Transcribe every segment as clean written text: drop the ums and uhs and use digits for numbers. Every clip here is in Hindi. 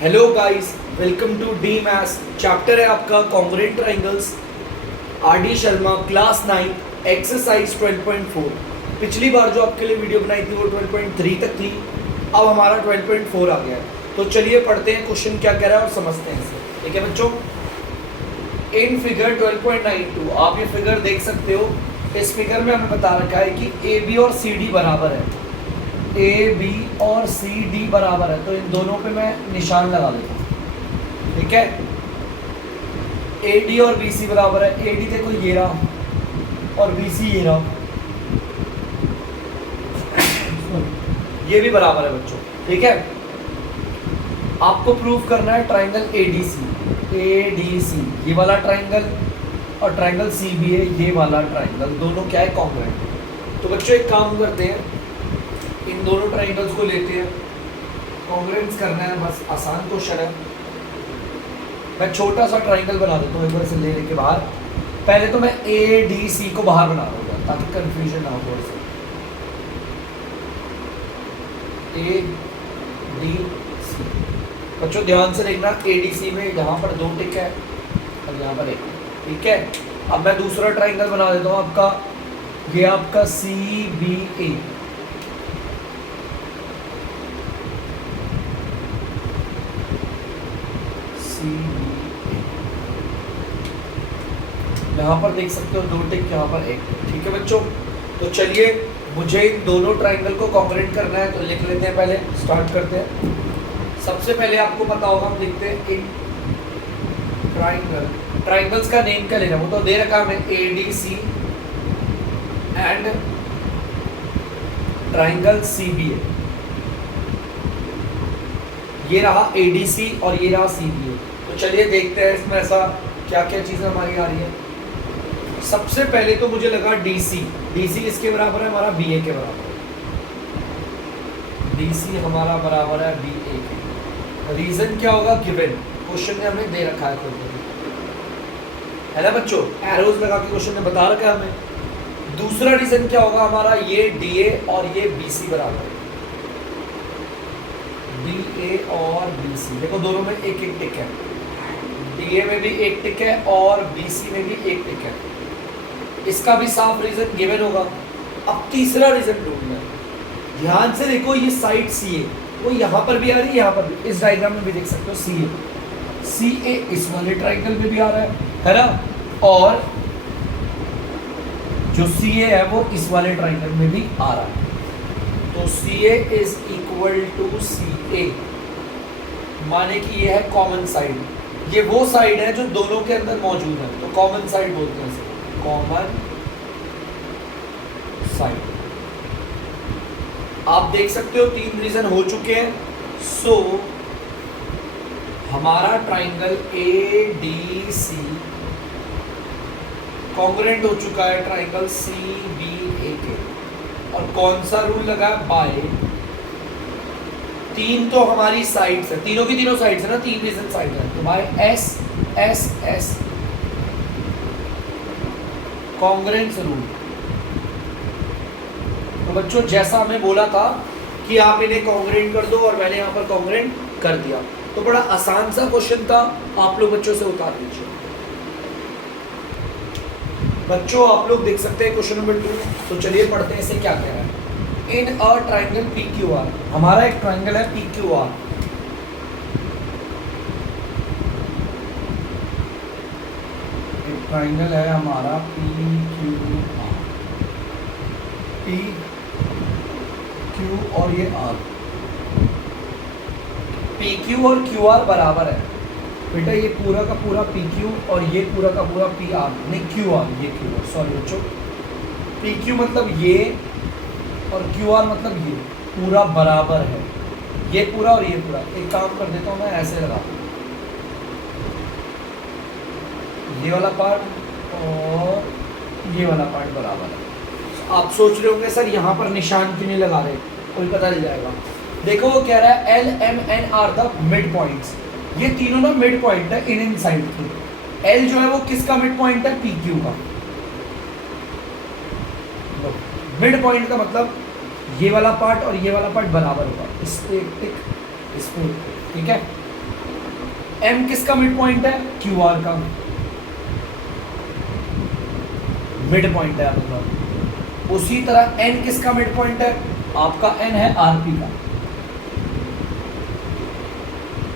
Hello guys, welcome to the maths. Chapter है आपका congruent triangles, R D Sharma, class 9, exercise 12.4। पिछली बार जो आपके लिए वीडियो बनाई थी वो 12.3 तक थी, अब हमारा 12.4 आ गया है। तो चलिए पढ़ते हैं क्वेश्चन क्या कह रहा है और समझते हैं इसे। ठीक है बच्चों, इन फिगर 12.92 आप ये फिगर देख सकते हो। इस फिगर में हमें बता रखा है कि ए बी और सी डी बराबर है। ए बी और सी डी बराबर है, तो इन दोनों पे मैं निशान लगा देता हूँ। ठीक है, ए डी और बी सी बराबर है। ए डी देखो ये रहा और बी सी ये रहा, ये भी बराबर है बच्चों। ठीक है, आपको प्रूव करना है triangle A D C. A D C ये वाला ट्राइंगल और ट्राइंगल सी बी है ये वाला ट्राइंगल, दोनों क्या है, कॉन्ग्रुएंट। तो बच्चों एक काम करते हैं, इन दोनों ट्राइंगल्स को लेते हैं, कॉन्ग्रुएंस करना है, बस आसान क्वेश्चन है। मैं छोटा सा ट्राइंगल बना देता हूँ एक बार से लेने के बाहर। पहले तो मैं ए डी सी को बाहर बना दूंगा ताकि कंफ्यूजन ना हो थोड़ा सा। ए डी सी बच्चों ध्यान से देखना, ए डी सी में यहाँ पर 2 टिक है और यहाँ पर 1। ठीक है, अब मैं दूसरा ट्राइंगल बना देता हूँ आपका, ये आपका सी बी ए। यहाँ पर देख सकते हो 2 टिक, यहाँ पर 1। ठीक है बच्चों, तो चलिए मुझे इन दोनों ट्राइंगल को कॉन्ग्रुएंट करना है, तो लिख लेते हैं। पहले स्टार्ट करते हैं। सबसे पहले आपको पता होगा, हम लिखते हैं इन ट्राइंगल। ट्राइंगल्स का नेम क्या लेना, वो तो दे रखा हमें, A D C and triangle C B A. ये रहा ए डी सी और ये रहा सी बी ए। तो चलिए देखते हैं इसमें ऐसा क्या क्या चीज़ें हमारी आ रही है। सबसे पहले तो मुझे लगा डी सी। डी सी इसके बराबर है हमारा बी ए के बराबर। डी सी हमारा बराबर है बी ए के। रीजन क्या होगा, गिवन, क्वेश्चन में हमें दे रखा है खुद है ना बच्चों, एरोज लगा के क्वेश्चन में बता रखा है हमें। दूसरा रीजन क्या होगा हमारा, ये डी ए और ये बी सी बराबर है। डी ए और बी सी देखो दोनों में एक एक टिक है, डी ए में भी एक टिक है और बी सी में भी एक टिक है। इसका भी साफ रीजन गिवन होगा। अब तीसरा रीजन ढूंढना है। ध्यान से देखो, ये साइड सी ए वो यहाँ पर भी आ रही है, यहाँ पर भी, इस डायग्राम में भी देख सकते हो सी ए इस वाले ट्राइंगल में भी आ रहा है ना, और जो सी ए है वो इस वाले ट्राइंगल में भी आ रहा है। तो सी ए इज इक्वल टू सी ए, माने कि ये है कॉमन साइड। ये वो साइड है जो दोनों के अंदर मौजूद है, तो कॉमन साइड बोलते हैं इसे, कॉमन साइड। आप देख सकते हो 3 रीजन हो चुके हैं। सो हमारा triangle A D C congruent हो चुका है ट्राइंगल सी बी ए के। और कौन सा रूल लगा, बाय 3 तो हमारी साइड्स है, तीनों की तीनों साइड्स है ना, 3 रीजन साइड है, तो by S S S congruence rule. तो बच्चों जैसा हमें बोला था कि आप इन्हें कॉन्ग्रुएंट कर दो, और मैंने यहाँ पर कॉन्ग्रुएंट कर दिया। तो बड़ा आसान सा क्वेश्चन था, आप लोग बच्चों से उतार लीजिए। बच्चों आप लोग देख सकते हैं क्वेश्चन नंबर 2। तो चलिए पढ़ते हैं, इसे क्या कह रहा है। In a triangle P Q R, हमारा एक ट्राइंगल है पी क्यू आर। ट्राइंगल है हमारा P Q are, P Q और ये आर। पी क्यू और क्यू आर बराबर है बेटा, ये पूरा का पूरा पी क्यू और ये पूरा का पूरा पी आर, नहीं क्यू आर, ये क्यू आर, सॉरी बच्चों। पी क्यू मतलब ये और क्यू आर मतलब ये, पूरा बराबर है, ये पूरा और ये पूरा। एक काम कर देता हूँ मैं, ऐसे लगा ये वाला पार्ट और ये वाला पार्ट बराबर है। आप सोच रहे होंगे सर यहाँ पर निशान क्यों नहीं लगा रहे, कोई पता चल जाएगा। देखो वो कह रहा है L M N are the mid points, ये तीनों ना मिड पॉइंट है इन साइड की। एल जो है वो किसका मिड पॉइंट है, पी क्यू का। मिड पॉइंट का मतलब ये वाला पार्ट और ये वाला पार्ट बराबर होगा, इस पे एक टिक, इस पे एक टिक। ठीक है, एम किसका मिड पॉइंट है? क्यू आर का मिड पॉइंट है आपका। उसी तरह एन किसका मिड पॉइंट है? आपका एन है आरपी का।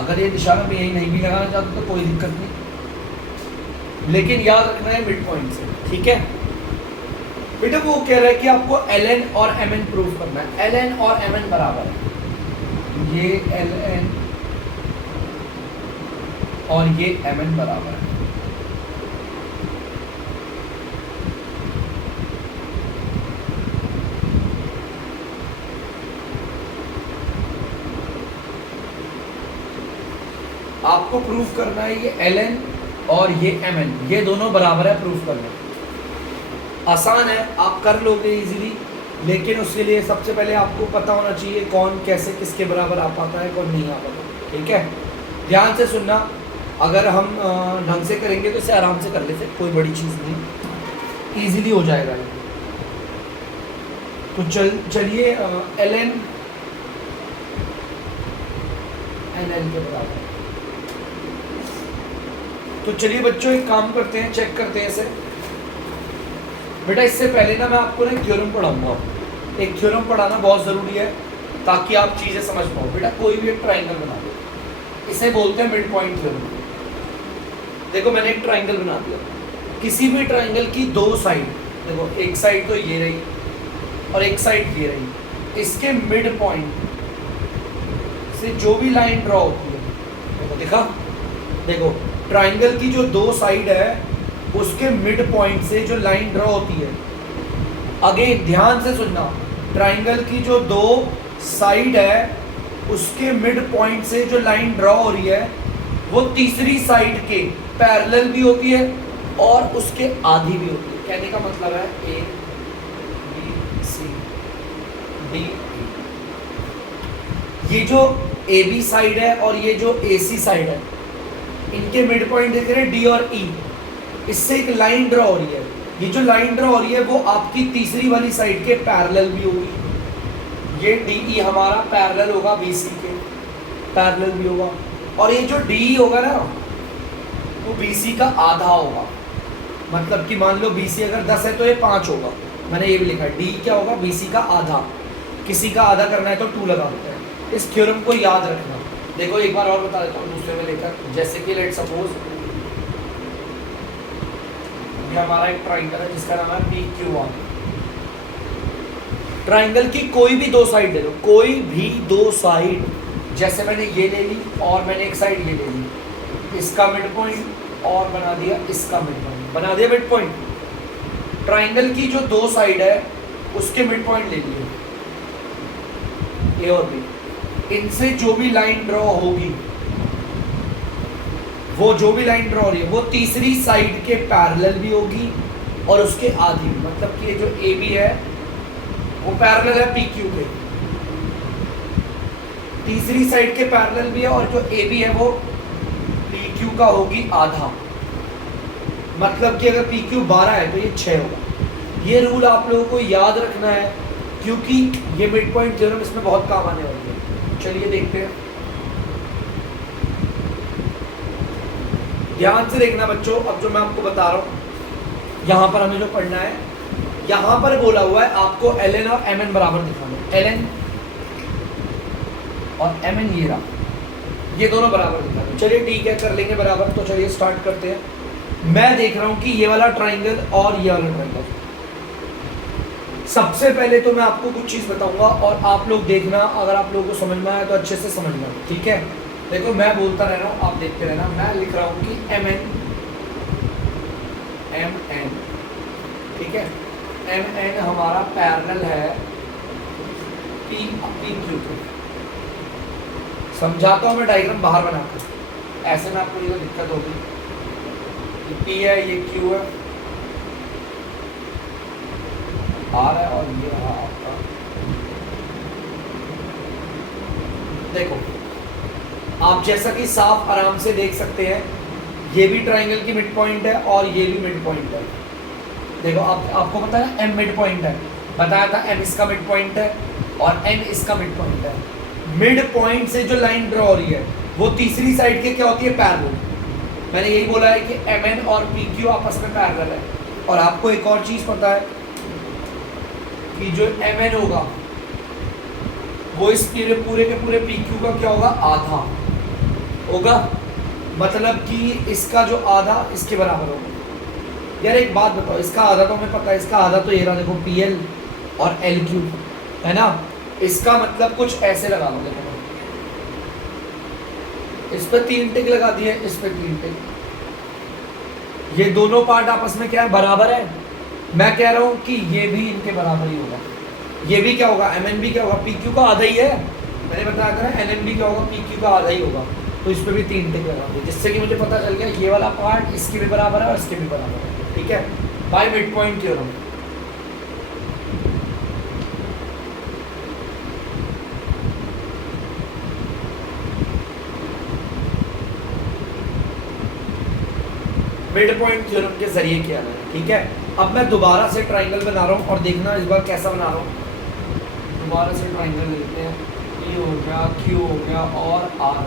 अगर ये निशाना में यही नहीं भी लगाना चाहते तो कोई दिक्कत नहीं, लेकिन याद रखना है मिड पॉइंट से, ठीक है बेटा। वो कह रहा है कि आपको एल एन और एम एन प्रूव करना है। एल एन और एम एन बराबर है, ये एल एन और ये एम एन बराबर है। आपको प्रूफ करना है ये एल एन और ये एम एन, ये दोनों बराबर है, प्रूफ करना आसान है, आप कर लोगे इजीली। लेकिन उसके लिए सबसे पहले आपको पता होना चाहिए कौन कैसे किसके बराबर आ पाता है, कौन नहीं आ पाता, ठीक है। ध्यान से सुनना, अगर हम ढंग से करेंगे तो इसे आराम से कर लेते, कोई बड़ी चीज़ नहीं, इजीली हो जाएगा ये। तो चलिए एल एन एन एल के बराबर। तो चलिए बच्चों एक काम करते हैं, चेक करते हैं इसे। बेटा इससे पहले ना मैं आपको ना एक थ्योरम पढ़ाऊंगा। एक थ्योरम पढ़ाना बहुत ज़रूरी है ताकि आप चीज़ें समझ पाओ। बेटा कोई भी एक ट्राइंगल बना दो, इसे बोलते हैं मिड पॉइंट थ्योरम। देखो मैंने एक ट्राइंगल बना दिया, किसी भी ट्राइंगल की दो साइड, देखो एक साइड तो ये रही और एक साइड ये रही, इसके मिड पॉइंट से जो भी लाइन ड्रॉ होती है, देखो दिखा, देखो ट्राइंगल की जो दो साइड है उसके मिड पॉइंट से जो लाइन ड्रॉ होती है, अगेन ध्यान से सुनना, ट्राइंगल की जो दो साइड है उसके मिड पॉइंट से जो लाइन ड्रॉ हो रही है वो तीसरी साइड के पैरेलल भी होती है और उसके आधी भी होती है। कहने का मतलब है ए बी सी डी, ये जो ए बी साइड है और ये जो ए सी साइड है, इनके मिड पॉइंट देख रहे हैं डी और ई, इससे एक लाइन ड्रॉ हो रही है। ये जो लाइन ड्रॉ हो रही है वो आपकी तीसरी वाली साइड के पैरेलल भी होगी। ये डी ई हमारा पैरेलल होगा बी सी के, पैरेलल भी होगा। और ये जो डी ई होगा ना वो बी सी का आधा होगा। मतलब कि मान लो बी सी अगर 10 है तो ये 5 होगा, मैंने ये भी लिखा है। डी क्या होगा? बी सी का आधा। किसी का आधा करना है तो 2 लगा देते हैं। इस थ्योरम को याद रखना। देखो एक बार और बता देता हूँ दूसरे में लेकर, जैसे कि लेट सपोज ये हमारा एक ट्राइंगल है जिसका नाम है पी क्यू आर। ट्राइंगल की कोई भी दो साइड ले लो, कोई भी दो साइड, जैसे मैंने ये ले ली और मैंने एक साइड ये ले ली, इसका मिड पॉइंट और बना दिया इसका मिड पॉइंट, बना दिया मिड पॉइंट। ट्राइंगल की जो दो साइड है उसके मिड पॉइंट ले लिए ए और बी, इनसे जो भी लाइन ड्रॉ होगी, वो जो भी लाइन ड्रॉ हो रही है वो तीसरी साइड के पैरेलल भी होगी और उसके आधी भी। मतलब कि ये जो ए बी है वो पैरेलल है पी क्यू के, तीसरी साइड के पैरेलल भी है, और जो ए बी है वो पी क्यू का होगी आधा। मतलब कि अगर पी क्यू 12 है तो ये 6 होगा। ये रूल आप लोगों को याद रखना है क्योंकि ये मिड पॉइंट थ्योरम इसमें बहुत काम आने वाली है। चलिए देखते हैं, ध्यान से देखना बच्चों। अब जो मैं आपको बता रहा हूं यहां पर हमें जो पढ़ना है, यहां पर बोला हुआ है आपको एल एन और एम एन बराबर दिखाना। एल एन और एम एन ये रहा, ये दोनों बराबर दिखाना। चलिए ठीक है, कर लेंगे बराबर। तो चलिए स्टार्ट करते हैं। मैं देख रहा हूं कि ये वाला ट्राइंगल और ये वाला ट्राइंगल, सबसे पहले तो मैं आपको कुछ चीज़ बताऊंगा और आप लोग देखना, अगर आप लोगों को समझ में आया तो अच्छे से समझना, ठीक है। देखो मैं बोलता रह रहा हूँ, आप देखते रहना। मैं लिख रहा हूँ कि एम एन, ठीक है, एम एन हमारा पैरेलल है पी क्यू के। समझाता हूँ मैं डायग्राम बाहर बनाकर, ऐसे में आपको ये दिक्कत होगी। ये पी है, ये क्यू है, आर है और ये रहा आपका। देखो आप जैसा कि साफ आराम से देख सकते हैं, ये भी ट्राइंगल की मिड पॉइंट है और ये भी मिड पॉइंट है। देखो आपको पता है एम मिड पॉइंट है, बताया था एम इसका मिड पॉइंट है और एन इसका मिड पॉइंट है। मिड पॉइंट से जो लाइन ड्रॉ हो रही है वो तीसरी साइड के क्या होती है, पैरेलल। मैंने यही बोला है कि MN और PQ आपस में पैरेलल है। और आपको एक और चीज पता है कि जो MN होगा वो इस पूरे के पूरे PQ का क्या होगा, आधा होगा। मतलब कि इसका जो आधा इसके बराबर होगा। यार एक बात बताओ, इसका आधा तो हमें पता है, इसका आधा तो ये रहा देखो, PL और LQ है ना। इसका मतलब कुछ ऐसे लगा लो, देखो इस पर 3 टिक लगा दिए, इस पर 3 टिक। ये दोनों पार्ट आपस में क्या है, बराबर है। मैं कह रहा हूं कि ये भी इनके बराबर ही होगा। ये भी क्या होगा, MN भी क्या होगा, PQ का आधा ही है। मैंने बताया था ना, NN भी क्या होगा, PQ का आधा ही होगा। तो इस पर भी 3 टिक लगा दिए, जिससे कि मुझे पता चल गया ये वाला पार्ट इसके भी बराबर है और इसके भी बराबर है। ठीक है, by mid point theorem. Mid point theorem के जरिए किया मैंने। ठीक है, अब मैं दोबारा से ट्राइंगल बना रहा हूँ और देखना इस बार कैसा बना रहा हूँ। दोबारा से ट्राइंगल लेते हैं, E हो गया, Q हो गया और R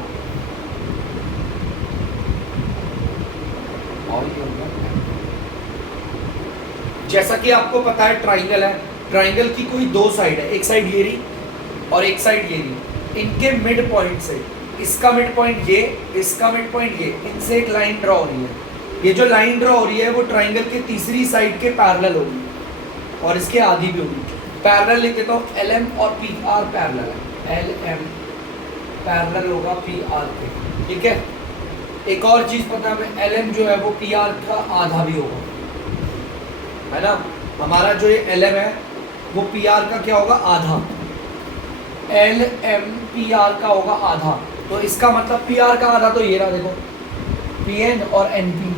और ये हो गया। जैसा कि आपको पता है ट्राइंगल है, ट्राइंगल की कोई दो साइड है, एक साइड ये रही और एक साइड ये रही। इनके मिड पॉइंट से, इसका मिड पॉइंट ये, इसका मिड पॉइंट ये, इनसे एक लाइन ड्रॉ हो रही है। ये जो लाइन ड्रॉ हो रही है वो ट्राइंगल के तीसरी साइड के पैरेलल होगी और इसके आधी भी होगी। पैरेलल लिख देता हूँ, LM और PR पैरेलल है, LM पैरेलल होगा PR के। ठीक है, एक और चीज पता है हमें, LM जो है वो PR का आधा भी होगा, है ना। हमारा जो ये LM है वो PR का क्या होगा, आधा। LM PR का होगा आधा। तो इसका मतलब PR का आधा तो ये रहा देखो, PN और NP।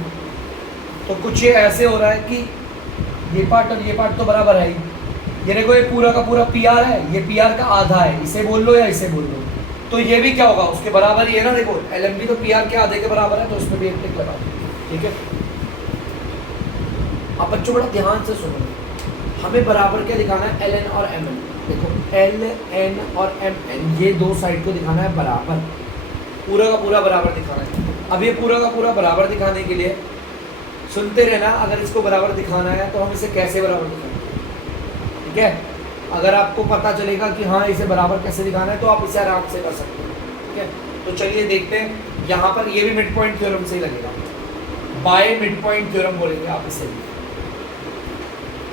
तो कुछ ये ऐसे हो रहा है कि ये पार्ट और ये पार्ट तो बराबर है ही। ये देखो ये पूरा का पूरा PR है, ये PR का आधा है, इसे बोल लो या इसे बोल लो। तो ये भी क्या होगा, उसके बराबर ही है ना। देखो LM भी तो PR के आधे के बराबर है, तो उसमें भी एक टिक लगा। ठीक है, अब बच्चों बड़ा ध्यान से सुनो, हमें बराबर क्या दिखाना है, LN और MN। देखो LN और MN ये दो साइड को दिखाना है बराबर, पूरा का पूरा बराबर दिखाना है। अब ये पूरा का पूरा बराबर दिखाने के लिए सुनते रहना, अगर इसको बराबर दिखाना है तो हम इसे कैसे बराबर दिखाएंगे। ठीक है, अगर आपको पता चलेगा कि हाँ इसे बराबर कैसे दिखाना है तो आप इसे आराम से कर सकते हैं। ठीक है, तो चलिए देखते हैं। यहाँ पर ये भी मिड पॉइंट थ्योरम से ही लगेगा, बाय मिड पॉइंट थ्योरम बोलेंगे आप इसे भी,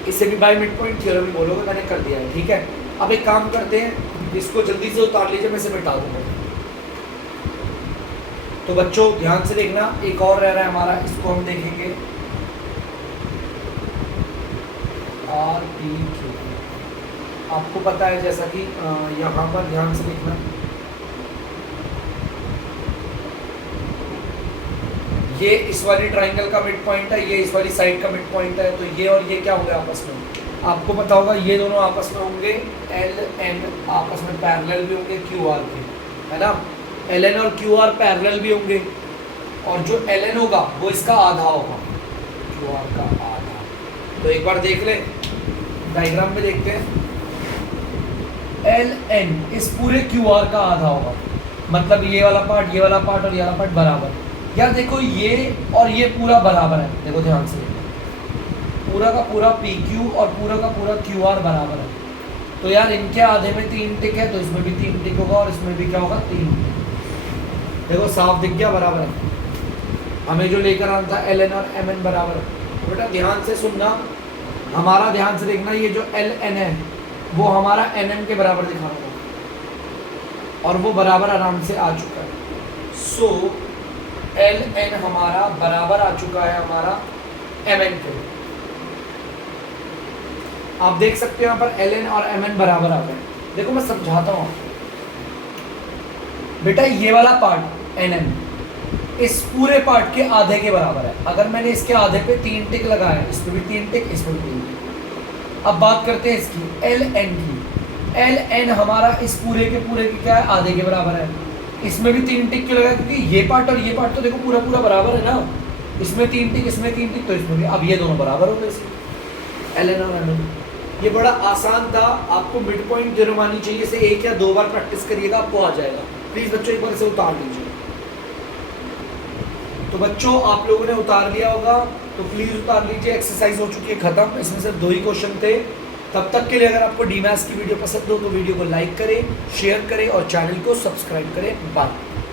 इसे भी बाय मिड पॉइंट थ्योरम ही बोलोगे, मैंने कर दिया है। ठीक है, अब एक काम करते हैं, इसको जल्दी से उतार लीजिए, मैं इसे मिटा दूंगा। तो बच्चों ध्यान से देखना, एक और रह रहा है हमारा, इसको हम देखेंगे RPQ। आपको पता है जैसा कि यहाँ पर ध्यान से देखना, ये इस वाली ट्राइंगल का मिड पॉइंट है, ये इस वाली साइड का मिड पॉइंट है। तो ये और ये क्या होंगे आपस में, आपको पता होगा ये दोनों आपस में होंगे LN, आपस में पैरेलल भी होंगे QR के, है ना। LN और QR पैरेलल भी होंगे और जो LN होगा वो इसका आधा होगा, QR का आधा। तो एक बार देख ले, डायग्राम में देखते हैं, LN इस पूरे QR का आधा होगा, मतलब ये वाला पार्ट और ये वाला पार्ट बराबर। यार देखो ये और ये पूरा बराबर है, देखो ध्यान से, पूरा का पूरा PQ और पूरा का पूरा QR बराबर है। तो यार इनके आधे में 3 टिक है, तो इसमें भी 3 टिक होगा और इसमें भी क्या होगा, 3 टिक। देखो साफ दिख गया, बराबर है। हमें जो लेकर आना था LN और MN बराबर है। तो बेटा ध्यान से सुनना, हमारा ध्यान से देखना, ये जो LN है वो हमारा MM के बराबर दिखाना था और वो बराबर आराम से आ चुका है। सो LN हमारा बराबर आ चुका है हमारा MN के। आप देख सकते हो यहाँ पर LN और MN बराबर आ गए। देखो मैं समझाता हूँ बेटा, ये वाला पार्ट NN इस पूरे पार्ट के आधे के बराबर है। अगर मैंने इसके आधे पे 3 टिक लगाया, इसमें भी 3 टिक, इसमें भी 3 टिक। अब बात करते हैं इसकी LN की। LN हमारा इस पूरे के क्या है, आधे के बराबर है। इसमें भी 3 टिक क्यों लगाया, क्योंकि ये पार्ट और ये पार्ट तो देखो पूरा पूरा बराबर है ना। इसमें 3 टिक, इसमें 3 टिक, तो इसमें भी। अब ये दोनों बराबर हो गए इसमें, LN और MN। ये बड़ा आसान था, आपको मिड पॉइंट थ्योरम आनी चाहिए। इसे 1 या 2 बार प्रैक्टिस करिएगा, आपको आ जाएगा। प्लीज़ बच्चों एक बार इसे उतार लीजिए। तो बच्चों आप लोगों ने उतार लिया होगा, तो प्लीज़ उतार लीजिए। एक्सरसाइज हो चुकी है ख़त्म, इसमें सिर्फ 2 ही क्वेश्चन थे। तब तक के लिए अगर आपको डी मैथ्स की वीडियो पसंद हो तो वीडियो को लाइक करें, शेयर करें और चैनल को सब्सक्राइब करें। बाय।